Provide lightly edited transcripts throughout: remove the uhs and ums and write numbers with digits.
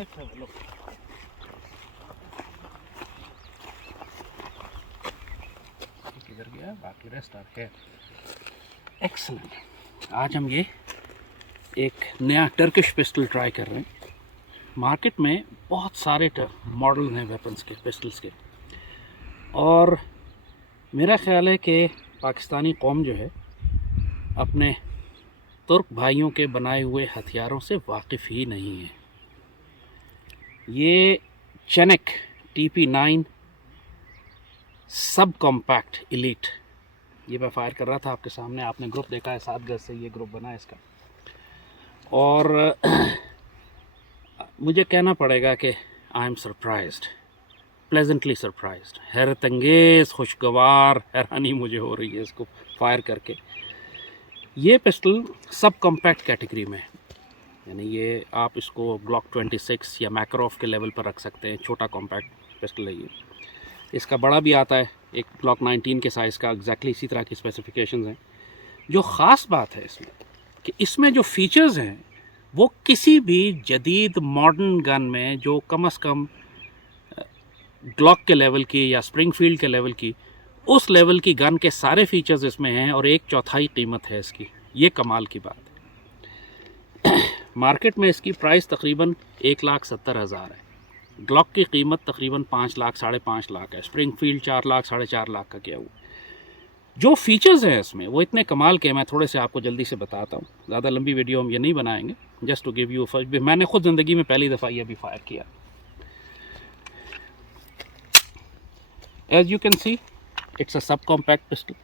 Let's have a look. किधर गया? बाकी रेस्ट आर हियर. एक्सीलेंट. आज हम ये एक नया टर्किश पिस्टल ट्राई कर रहे हैं. मार्केट में बहुत सारे मॉडल हैं वेपन्स के, पिस्टल्स के, और मेरा ख्याल है कि पाकिस्तानी कौम जो है अपने तुर्क भाइयों के बनाए हुए हथियारों से वाकिफ़ ही नहीं है. ये चेनेक TP9 सब कॉम्पैक्ट एलीट, ये मैं फायर कर रहा था आपके सामने. आपने ग्रुप देखा है, 7 गज से ये ग्रुप बना है इसका. और मुझे कहना पड़ेगा कि I am surprised, pleasantly surprised. हैरत अंगेज़ खुशगवार हैरानी मुझे हो रही है इसको फायर करके. ये पिस्टल सब कॉम्पैक्ट कैटेगरी में है, यानी ये आप इसको ग्लॉक 26 या मैकरॉफ के लेवल पर रख सकते हैं. छोटा कॉम्पैक्ट पिस्टल है ये. इसका बड़ा भी आता है, एक ग्लॉक 19 के साइज़ का. एग्जैक्टली इसी तरह की स्पेसिफिकेशंस हैं. जो ख़ास बात है इसमें कि इसमें जो फीचर्स हैं वो किसी भी जदीद मॉडर्न गन में, जो कम से कम ग्लॉक के लेवल की या स्प्रिंगफील्ड के लेवल की, उस लेवल की गन के सारे फीचर्स इसमें हैं और 1/4 कीमत है इसकी. ये कमाल की बात है. मार्केट में इसकी प्राइस तकरीबन 1,70,000 है. ग्लॉक की कीमत तकरीबन 5 लाख 5.5 लाख है. स्प्रिंगफील्ड 4 लाख 4.5 लाख का किया हुआ. जो फीचर्स हैं इसमें वो इतने कमाल के, मैं थोड़े से आपको जल्दी से बताता हूँ. ज़्यादा लंबी वीडियो हम ये नहीं बनाएंगे, जस्ट टू गिव यू. मैंने खुद ज़िंदगी में पहली दफ़ा ये भी फायर किया. As you can see it's a sub compact pistol,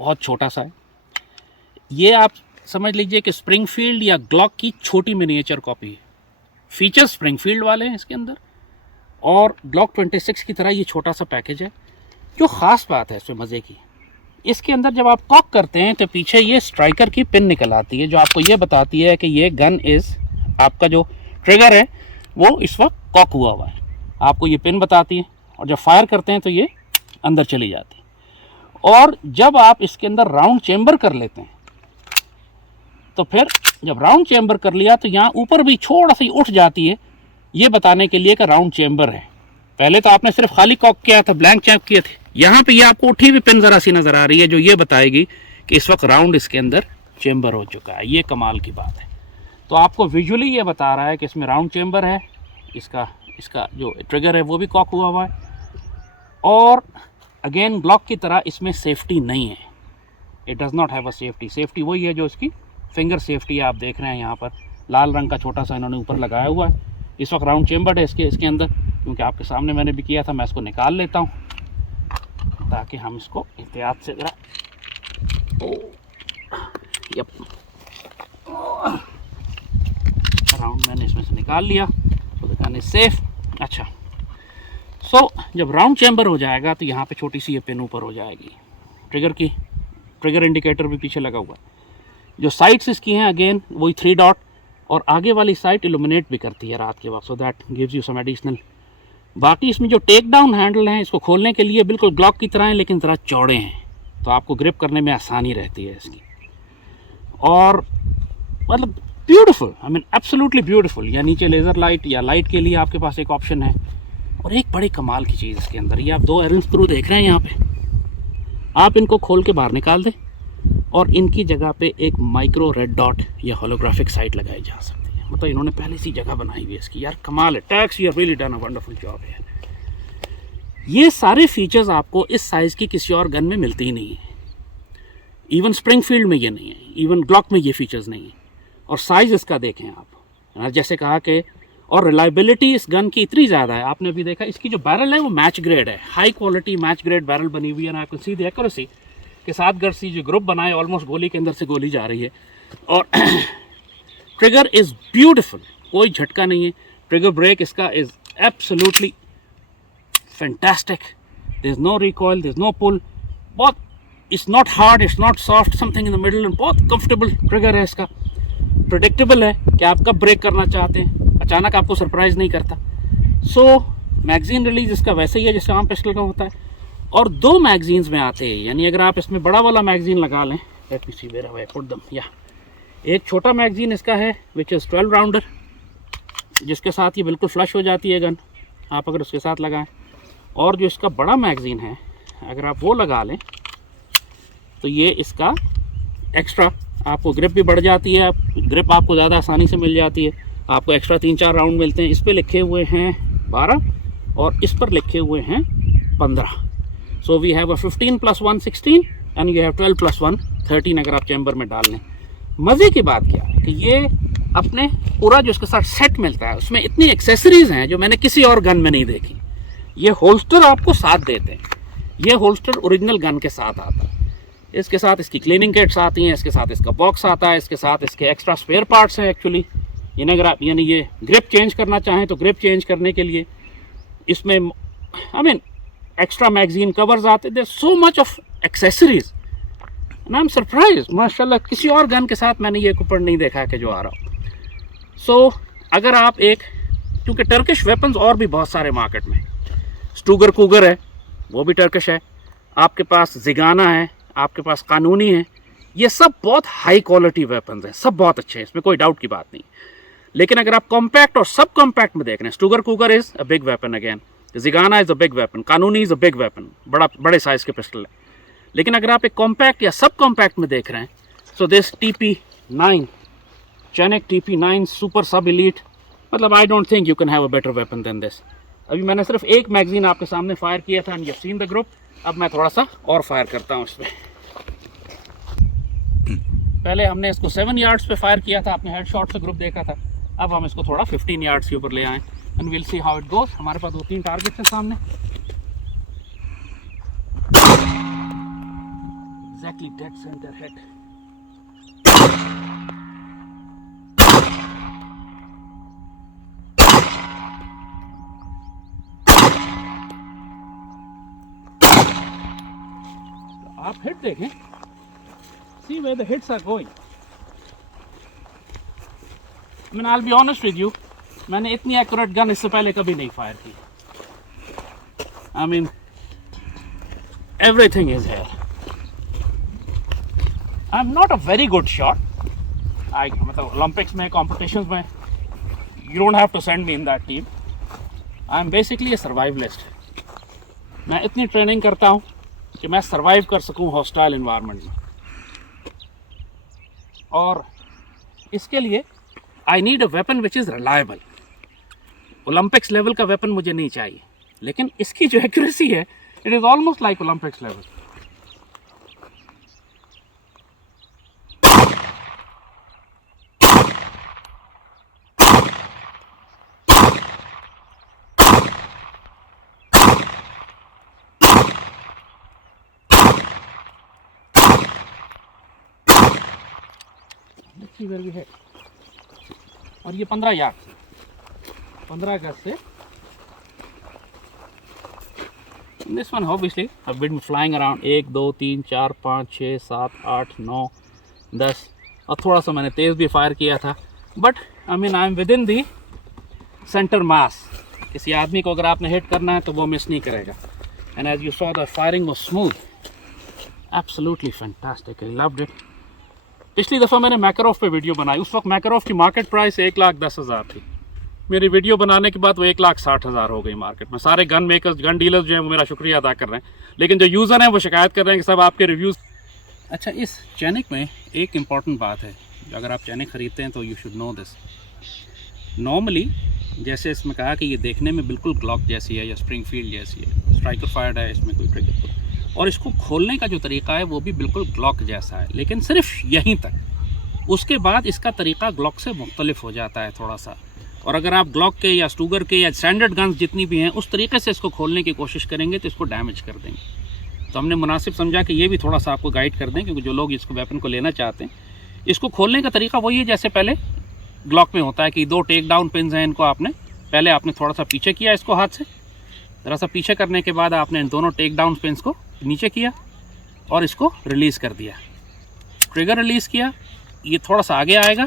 बहुत छोटा सा है. ये आप समझ लीजिए कि स्प्रिंगफील्ड या ग्लॉक की छोटी मिनिएचर कॉपी है. फीचर्स स्प्रिंगफील्ड वाले हैं इसके अंदर, और ग्लॉक 26 की तरह ये छोटा सा पैकेज है. जो ख़ास बात है इसमें मज़े की, इसके अंदर जब आप कॉक करते हैं तो पीछे ये स्ट्राइकर की पिन निकल आती है, जो आपको ये बताती है कि ये गन इज़, आपका जो ट्रिगर है वो इस वक्त कॉक हुआ हुआ है. आपको ये पिन बताती है, और जब फायर करते हैं तो ये अंदर चली जाती है. और जब आप इसके अंदर राउंड चेम्बर कर लेते हैं तो फिर जब राउंड चेम्बर कर लिया तो यहाँ ऊपर भी थोड़ा सी उठ जाती है, ये बताने के लिए कि राउंड चेम्बर है. पहले तो आपने सिर्फ खाली कॉक किया था, ब्लैंक चेक किए थे. यहाँ पे ये आपको उठी हुई पिन ज़रा सी नज़र आ रही है, जो ये बताएगी कि इस वक्त राउंड इसके अंदर चेम्बर हो चुका है. ये कमाल की बात है. तो आपको विजुअली ये बता रहा है कि इसमें राउंड चेम्बर है. इसका जो ट्रिगर है वो भी कॉक हुआ हुआ है. और अगेन ग्लॉक की तरह इसमें सेफ्टी नहीं है. It does not have a safety. Safety वही है जो इसकी फिंगर सेफ्टी आप देख रहे हैं यहाँ पर, लाल रंग का छोटा सा इन्होंने ऊपर लगाया हुआ है. इस वक्त राउंड चेम्बर है इसके अंदर, क्योंकि आपके सामने मैंने भी किया था. मैं इसको निकाल लेता हूँ ताकि हम इसको एहतियात से ज़रा, राउंड मैंने इसमें से निकाल लिया तो दुकान इज सेफ. अच्छा, सो जब राउंड चेम्बर हो जाएगा तो यहाँ पे छोटी सी ये पिन ऊपर हो जाएगी ट्रिगर की. ट्रिगर इंडिकेटर भी पीछे लगा हुआ है. जो साइड्स इसकी हैं अगेन वही 3 डॉट, और आगे वाली साइड इल्यूमिनेट भी करती है रात के वक्त, so that gives you some additional. बाकी इसमें जो टेक डाउन हैंडल हैं, इसको खोलने के लिए बिल्कुल ग्लॉक की तरह हैं, लेकिन ज़रा चौड़े हैं, तो आपको ग्रिप करने में आसानी रहती है इसकी. और मतलब beautiful, I mean absolutely beautiful. या नीचे लेज़र लाइट या लाइट के लिए आपके पास एक ऑप्शन है. और एक बड़ी कमाल की चीज़ इसके अंदर, ये आप 2 आयरन स्क्रू देख रहे हैं यहाँ पे, आप इनको खोल के बाहर निकाल दें और इनकी जगह पे एक माइक्रो रेड डॉट या होलोग्राफिक साइट लगाई जा सकती है. मतलब इन्होंने पहले सी जगह बनाई हुई है इसकी. यार कमाल है. Tax you have really done a wonderful job है. ये सारे फीचर्स आपको इस साइज़ की किसी और गन में मिलती ही नहीं है. इवन स्प्रिंगफील्ड में ये नहीं है, इवन ग्लॉक में ये फीचर्स नहीं है. और साइज़ इसका देखें आप, जैसे कहा कि, और रिलायबिलिटी इस गन की इतनी ज़्यादा है. आपने भी देखा इसकी जो बैरल है वो मैच ग्रेड है, high quality match grade barrel बनी हुई है. ना आपको सी द एक्यूरेसी के साथ गन सी जो ग्रुप बनाए, ऑलमोस्ट गोली के अंदर से गोली जा रही है. और ट्रिगर इज़ ब्यूटिफुल, कोई झटका नहीं है. ट्रिगर ब्रेक इसका is absolutely fantastic. There is no recoil, there is no pull. बहुत, it's not hard, it's not soft, something in the middle. बहुत कंफर्टेबल ट्रिगर है इसका. प्रेडिक्टेबल है कि आप कब ब्रेक करना चाहते हैं, अचानक आपको सरप्राइज़ नहीं करता. सो मैगज़ीन रिलीज़ इसका वैसे ही है जैसे आम पिस्टल का होता है. और 2 मैगज़ीन्स में आते हैं, यानी अगर आप इसमें बड़ा वाला मैगज़ीन लगा लें, let me see where I put them, या एक छोटा मैगज़ीन इसका है विच इज़ 12 राउंडर. जिसके साथ ये बिल्कुल फ्लश हो जाती है गन, आप अगर उसके साथ लगाएं। और जो इसका बड़ा मैगज़ीन है अगर आप वो लगा लें तो ये इसका एक्स्ट्रा आपको ग्रिप भी बढ़ जाती है, ग्रिप आपको ज़्यादा आसानी से मिल जाती है, आपको एक्स्ट्रा 3-4 राउंड मिलते हैं। इस पर लिखे हुए हैं 12 और इस पर लिखे हुए हैं 15। So we have a 15 + 1 16 and you have 12 + 1 13 अगर आप चैम्बर में डाल लें। मज़े की बात क्या है कि ये अपने पूरा जो इसके साथ सेट मिलता है उसमें इतनी एक्सेसरीज़ हैं जो मैंने किसी और गन में नहीं देखी। ये होल्स्टर आपको साथ देते हैं, ये होल्स्टर ओरिजिनल गन के साथ आता है, इसके साथ इसकी क्लीनिंग किट्स आती हैं, इसके साथ इसका बॉक्स आता है, इसके साथ इसके एक्स्ट्रा स्पेयर पार्ट्स हैं एक्चुअली। यानी अगर आप यानी ये ग्रिप चेंज करना चाहें तो ग्रिप चेंज करने के लिए इसमें एक्स्ट्रा मैगजीन कवर्स आते। There so much of accessories and I am surprise माशाल्लाह, किसी और गन के साथ मैंने ये कुपन नहीं देखा कि जो आ रहा हो। सो अगर आप क्योंकि टर्किश वेपन्स और भी बहुत सारे मार्केट में, स्टूगर कूगर है वो भी टर्किश है, आपके पास जिगाना है, आपके पास कानूनी है, ये सब बहुत हाई क्वालिटी वेपन्स हैं, सब बहुत अच्छे हैं, इसमें कोई डाउट की बात नहीं। लेकिन अगर आप कॉम्पैक्ट और सब कॉम्पैक्ट में देख रहे हैं, Stoeger Cougar is a big weapon again, Zigana is a big weapon, Kanuni is a big weapon, बड़े साइज़ के पिस्टल है। लेकिन अगर आप एक कॉम्पैक्ट या सब कॉम्पैक्ट में देख रहे हैं so this TP9 Canik TP9 super sub elite, मतलब I don't think you can have a better weapon than this. अभी मैंने सिर्फ एक मैगजीन आपके सामने फायर किया था and you have seen the group. अब मैं थोड़ा सा और फायर करता हूँ इसमें। पहले हमने इसको 7 यार्ड्स पे फायर किया था, आपने हेड शॉट से ग्रुप देखा था। अब हम इसको थोड़ा 15 यार्ड्स के ऊपर ले आए and will see how it goes. हमारे पास 2-3 टारगेट्स हैं सामने। Exactly dead centre head. आप हिट देखें, see where the hits are going. I mean, I'll be honest with you, मैंने इतनी एक्यूरेट गन इससे पहले कभी नहीं फायर की। I mean, everything is here. I'm not a very good shot. मतलब ओलंपिक्स में, कॉम्पिटिशन्स में, you don't have to send me in that team. I'm basically a survivalist. मैं इतनी ट्रेनिंग करता हूँ कि मैं सर्वाइव कर सकूं हॉस्टाइल एनवायरनमेंट में, और इसके लिए I need a weapon which is reliable. Olympics level का वेपन मुझे नहीं चाहिए, लेकिन इसकी जो एक्यूरेसी है it is almost like Olympics level. Where we hit. और ये 15 यार्ड, 15 गज से। This one obviously I've been flying around 1 2 3 4 5 6 7 8 9 10, और थोड़ा सा मैंने तेज़ भी फायर किया था, but I mean I am with in the centre mass. किसी आदमी को अगर आपने हिट करना है तो वो मिस नहीं करेगा। And as you saw the firing was smooth, absolutely fantastic, I loved it. पिछली दफ़ा मैंने मैकरोफ पे वीडियो बनाई, उस वक्त मैकरोफ की मार्केट प्राइस 1,10,000 थी। मेरी वीडियो बनाने के बाद वो 1,60,000 हो गई मार्केट में। सारे गन मेकर्स, गन डीलर्स जो हैं वो मेरा शुक्रिया अदा कर रहे हैं, लेकिन जो यूज़र हैं वो शिकायत कर रहे हैं कि सब आपके रिव्यूज़। अच्छा, इस चैनिक में एक इम्पॉर्टेंट बात है, अगर आप चैनिक ख़रीदते हैं तो you should know this. Normally जैसे इसमें कहा कि ये देखने में बिल्कुल ग्लॉक जैसी है या स्प्रिंगफील्ड जैसी है, स्ट्राइकर फायर्ड है, इसमें कोई ट्रिगर, और इसको खोलने का जो तरीका है वो भी बिल्कुल ग्लॉक जैसा है, लेकिन सिर्फ यहीं तक। उसके बाद इसका तरीका ग्लॉक से मुख्तलिफ हो जाता है थोड़ा सा, और अगर आप ग्लॉक के या स्टूगर के या स्टैंडर्ड गन्स जितनी भी हैं उस तरीके से इसको खोलने की कोशिश करेंगे तो इसको डैमेज कर देंगे। तो हमने मुनासिब समझा कि ये भी थोड़ा सा आपको गाइड कर दें, क्योंकि जो लोग इसको वेपन को लेना चाहते हैं, इसको खोलने का तरीका वही है जैसे पहले ग्लॉक में होता है कि 2 टेक डाउन पिन्स हैं, इनको आपने थोड़ा सा पीछे किया इसको हाथ से, ज़रा सा पीछे करने के बाद आपने इन दोनों टेक डाउन पिन्स को नीचे किया और इसको रिलीज़ कर दिया, ट्रिगर रिलीज़ किया, ये थोड़ा सा आगे आएगा।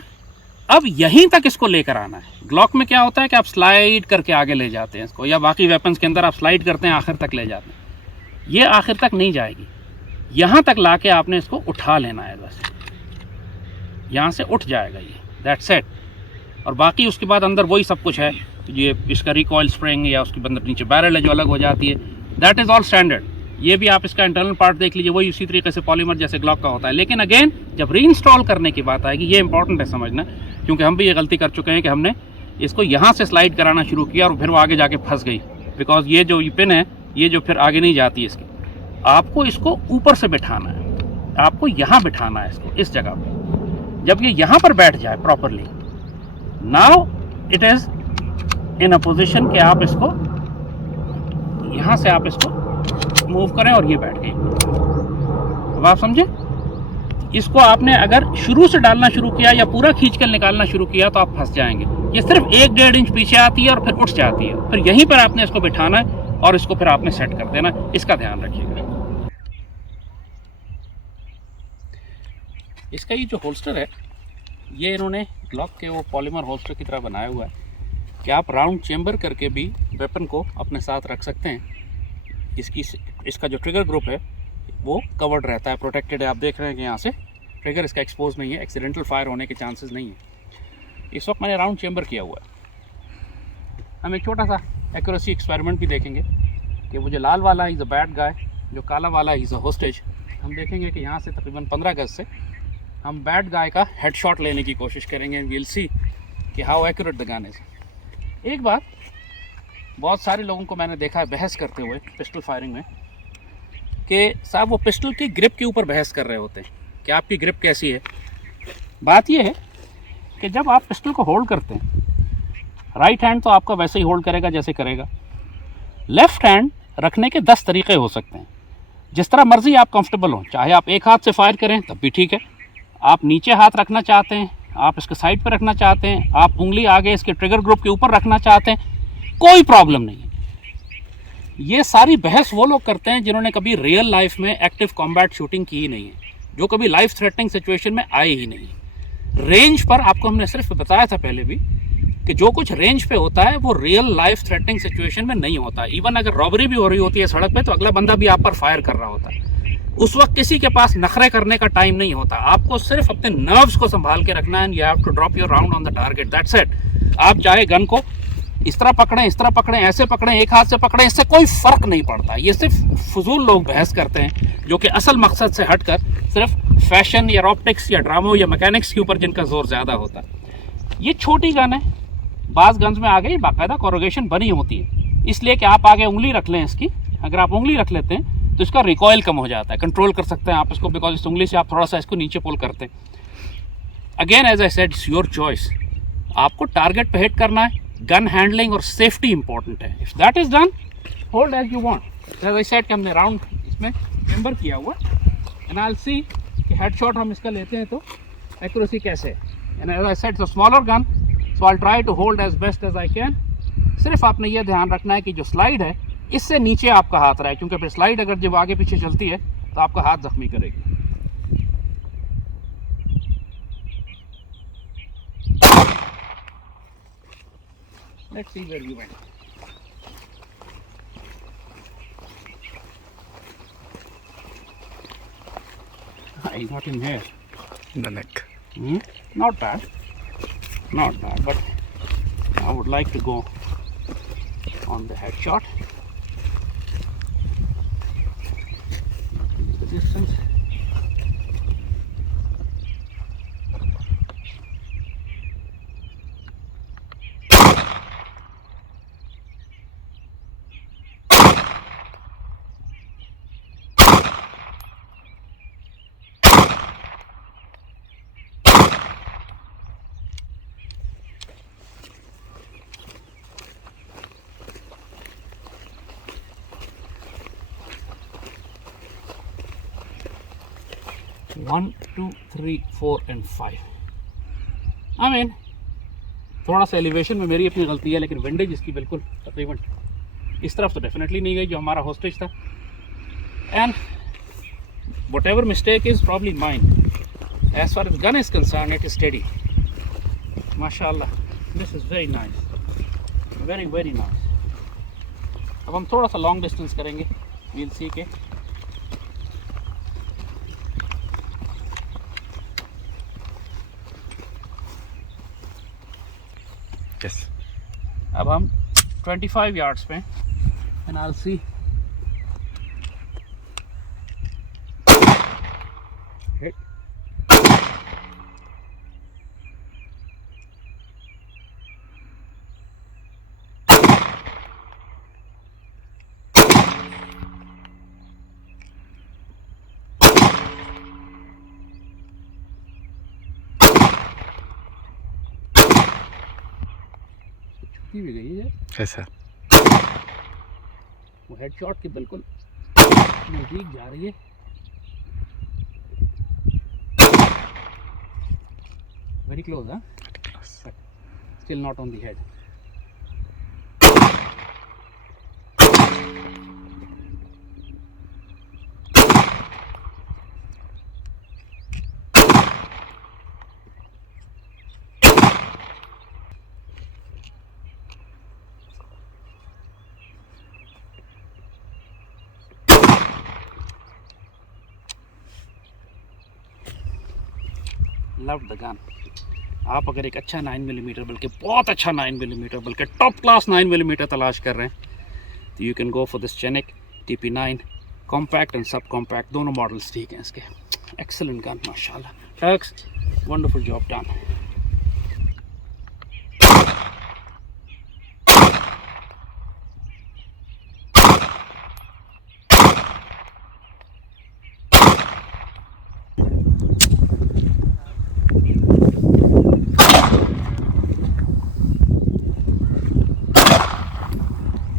अब यहीं तक इसको लेकर आना है। ग्लॉक में क्या होता है कि आप स्लाइड करके आगे ले जाते हैं इसको, या बाकी वेपन्स के अंदर आप स्लाइड करते हैं आखिर तक ले जाते हैं, ये आखिर तक नहीं जाएगी, यहाँ तक लाके आपने इसको उठा लेना है, बस यहाँ से उठ जाएगा ये, दैट्स इट। और बाकी उसके बाद अंदर वही सब कुछ है, ये इसका रिकॉइल स्प्रिंग या उसके अंदर नीचे बैरल है जो अलग हो जाती है, दैट इज़ ऑल स्टैंडर्ड। ये भी आप इसका इंटरनल पार्ट देख लीजिए, वही उसी तरीके से पॉलीमर जैसे ग्लॉक का होता है। लेकिन अगेन जब रीइंस्टॉल करने की बात आएगी, ये इंपॉर्टेंट है समझना, क्योंकि हम भी ये गलती कर चुके हैं कि हमने इसको यहाँ से स्लाइड कराना शुरू किया और फिर वो आगे जाके फंस गई, बिकॉज ये जो पिन है ये जो फिर आगे नहीं जाती है इसकी। आपको इसको ऊपर से बिठाना है, आपको यहाँ बिठाना है इसको, इस जगह पे। जब ये यहाँ पर बैठ जाए properly, now it is in a position कि आप इसको यहाँ से आप इसको मूव करें और ये बैठ गई। अब आप समझे, इसको आपने अगर शुरू से डालना शुरू किया या पूरा खींच कर निकालना शुरू किया तो आप फंस जाएंगे। ये सिर्फ 1-1.5 इंच पीछे आती है और फिर उठ जाती है, फिर यहीं पर आपने इसको बिठाना है और इसको फिर आपने सेट कर देना, इसका ध्यान रखिएगा। इसका ये जो होल्स्टर है, ये इन्होंने ग्लॉक के वो पॉलीमर होल्स्टर की तरह बनाया हुआ है कि आप राउंड चेंबर करके भी वेपन को अपने साथ रख सकते हैं। इसका जो ट्रिगर ग्रुप है वो कवर्ड रहता है, प्रोटेक्टेड है। आप देख रहे हैं कि यहाँ से ट्रिगर इसका एक्सपोज नहीं है, एक्सीडेंटल फायर होने के चांसेस नहीं है। इस वक्त मैंने राउंड चेंबर किया हुआ है। हम एक छोटा सा एक्यूरेसी एक्सपेरिमेंट भी देखेंगे कि वो जो लाल वाला इज़ अ बैड गाय, जो काला वाला इज़ अ होस्टेज। हम देखेंगे कि यहाँ से तकरीबन 15 गज से हम बैड गाय का हेडशॉट लेने की कोशिश करेंगे। वी विल सी कि how accurate the gun is. एक बात, बहुत सारे लोगों को मैंने देखा है बहस करते हुए पिस्टल फायरिंग में कि साहब वो पिस्टल की ग्रिप के ऊपर बहस कर रहे होते हैं कि आपकी ग्रिप कैसी है। बात ये है कि जब आप पिस्टल को होल्ड करते हैं, राइट हैंड तो आपका वैसे ही होल्ड करेगा जैसे करेगा। लेफ्ट हैंड रखने के 10 तरीके हो सकते हैं, जिस तरह मर्जी आप कंफर्टेबल हो। चाहे आप एक हाथ से फायर करें तब भी ठीक है, आप नीचे हाथ रखना चाहते हैं, आप इसके साइड पर रखना चाहते हैं, आप उंगली आगे इसके ट्रिगर ग्रुप के ऊपर रखना चाहते हैं, कोई प्रॉब्लम नहीं है। ये सारी बहस वो लोग करते हैं जिन्होंने कभी रियल लाइफ में एक्टिव कॉम्बैट शूटिंग की ही नहीं है, जो कभी लाइफ थ्रेटनिंग सिचुएशन में आए ही नहीं है। रेंज पर आपको हमने सिर्फ बताया था पहले भी कि जो कुछ रेंज पे होता है वो रियल लाइफ थ्रेटनिंग सिचुएशन में नहीं होता। इवन अगर रॉबरी भी हो रही होती है सड़क पे तो अगला बंदा भी आप पर फायर कर रहा होता है। उस वक्त किसी के पास नखरे करने का टाइम नहीं होता। आपको सिर्फ अपने नर्व्स को संभाल के रखना है। You have to drop your round on the target, that's it. आप चाहे गन को इस तरह पकड़ें, इस तरह पकड़ें, ऐसे पकड़ें, एक हाथ से पकड़ें, इससे कोई फर्क नहीं पड़ता। ये सिर्फ फजूल लोग बहस करते हैं जो कि असल मकसद से हटकर सिर्फ फैशन या ऑप्टिक्स या ड्रामो या मैकेनिक्स के ऊपर जिनका जोर ज़्यादा होता है। ये छोटी गन है, बाज़ गन्स में आगे बाकायदा कोरोगेशन बनी होती है, इसलिए कि आप आगे उंगली रख लें इसकी। अगर आप उंगली रख लेते हैं तो इसका रिकॉयल कम हो जाता है, कंट्रोल कर सकते हैं आप इसको, बिकॉज इस उंगली से आप थोड़ा सा इसको नीचे पुल करते हैं। Again as I said, it's your choice. आपको टारगेट पे हिट करना है, गन हैंडलिंग और सेफ्टी इंपॉर्टेंट है। If that is done, hold as you want. As I said कि हमने राउंड इसमें चेंबर किया हुआ, एंड आई विल सी कि हेडशॉट हम इसका लेते हैं तो एक्यूरेसी कैसे है। And as I said, it's a smaller gun, so I will try to hold as best as I can. सिर्फ आपने ये ध्यान रखना है कि जो स्लाइड है इससे नीचे आपका हाथ रहे, क्योंकि फिर स्लाइड अगर जब आगे पीछे चलती है तो आपका हाथ जख्मी करेगी। Let's see where you went. I got him here. In the neck. Not bad. Not bad, but I would like to go on the headshot. The distance. One, 2, 3, 4 and 5. I mean, थोड़ा सा elevation में मेरी अपनी गलती है, लेकिन windage इसकी बिल्कुल तकरीबन इस तरफ तो डेफिनेटली नहीं गई जो हमारा होस्टेज था। And whatever mistake is probably mine, as far as gun is concern it is steady. माशाल्लाह, this is very nice, very very nice. अब हम थोड़ा सा लॉन्ग डिस्टेंस करेंगे, वील सी के। Yes. अब हम 25 yards पे and I'll see hit. छुट्टी भी गई है ऐसा वो हेडशॉट के बिल्कुल नजदीक जा रही है. Very close, huh? But still not on the head. Loved the gun. आप अगर एक अच्छा 9mm बल्कि बहुत अच्छा 9mm बल्कि टॉप क्लास 9mm तलाश कर रहे हैं तो you can go for this Canik TP9 compact and sub compact दोनों मॉडल्स ठीक हैं इसके. एक्सेलेंट गन माशाल्लाह. Turks wonderful job done.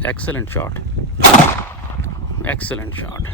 Excellent shot. Excellent shot.